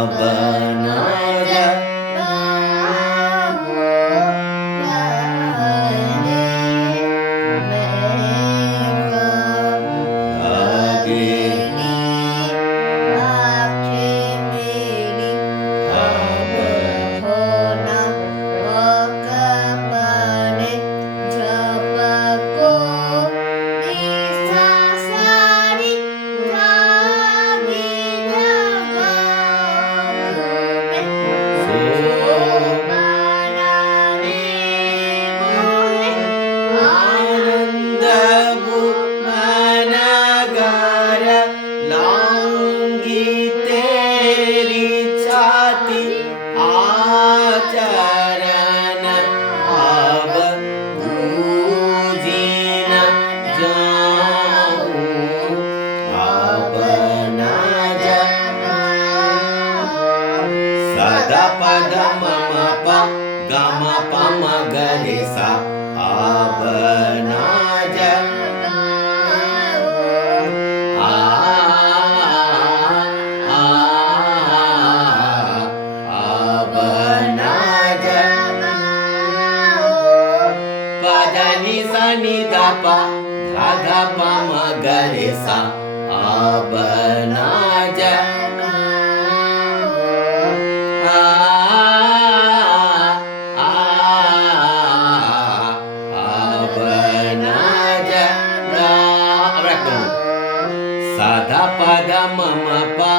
abanaja pada mama pa gama pama garesa abanaja abanaja pada ni sa ni da pa dha pama garesa abanaja Sada pada mama pa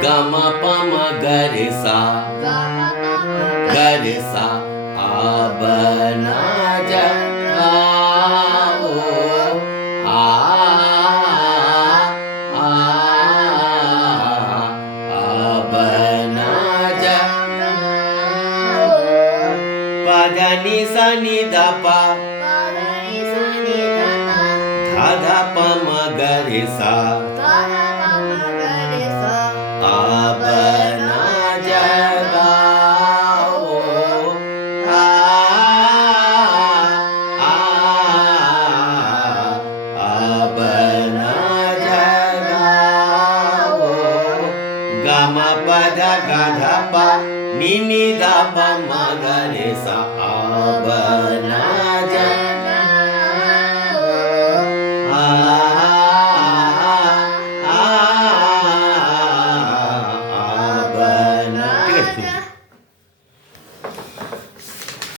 gama pama garesa garesa abanaja abanaja pada ni sa ni da pa dha pama garesa abanaja abanaja gama pada gadha pa nini da pama garesa